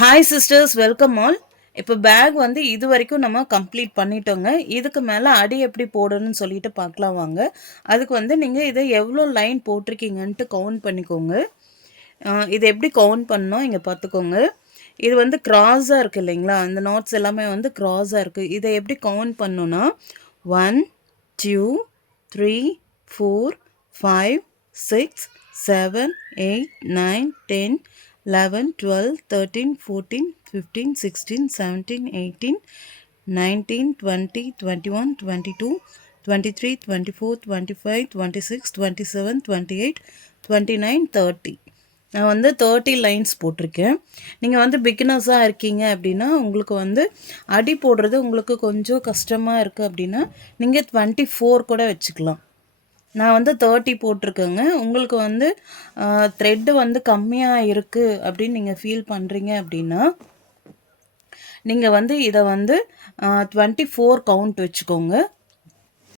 Hi sisters, welcome all. இப்போ back வந்து இது வரைக்கும் நம்ம கம்ப்ளீட் பண்ணிட்டோங்க. இதுக்கு மேலே அடி எப்படி போடணும்னு சொல்லிட்டு பார்க்கலாம் வாங்க. அதுக்கு வந்து நீங்கள் இதை எவ்வளோ லைன் போட்டிருக்கீங்கன்ட்டு கவுண்ட் பண்ணிக்கோங்க. இதை எப்படி கவுண்ட் பண்ணோம் இங்கே பார்த்துக்கோங்க. இது வந்து க்ராஸாக இருக்குது இல்லைங்களா, அந்த நாட்ஸ் எல்லாமே வந்து க்ராஸாக இருக்குது. இதை எப்படி கவுண்ட் பண்ணோன்னா 1 2 3 4 5 6 7 8 9 10 11 12 13 14 15 16 17 18 19 20 21 22 23 24 25 26 27 28 29 30. நான் வந்து 30 லைன்ஸ் போட்டிருக்கேன். நீங்கள் வந்து பிகினர்ஸாக இருக்கீங்க அப்படின்னா உங்களுக்கு வந்து அடி போடுறது உங்களுக்கு கொஞ்சம் கஷ்டமாக இருக்குது அப்படின்னா நீங்கள் 24 கூட வச்சுக்கலாம். நான் வந்து 30 போட்டிருக்கேங்க. உங்களுக்கு வந்து த்ரெட்டு வந்து கம்மியாக இருக்குது அப்படின்னு நீங்கள் ஃபீல் பண்ணுறீங்க அப்படின்னா நீங்கள் வந்து இதை வந்து 24 கவுண்ட் வச்சுக்கோங்க.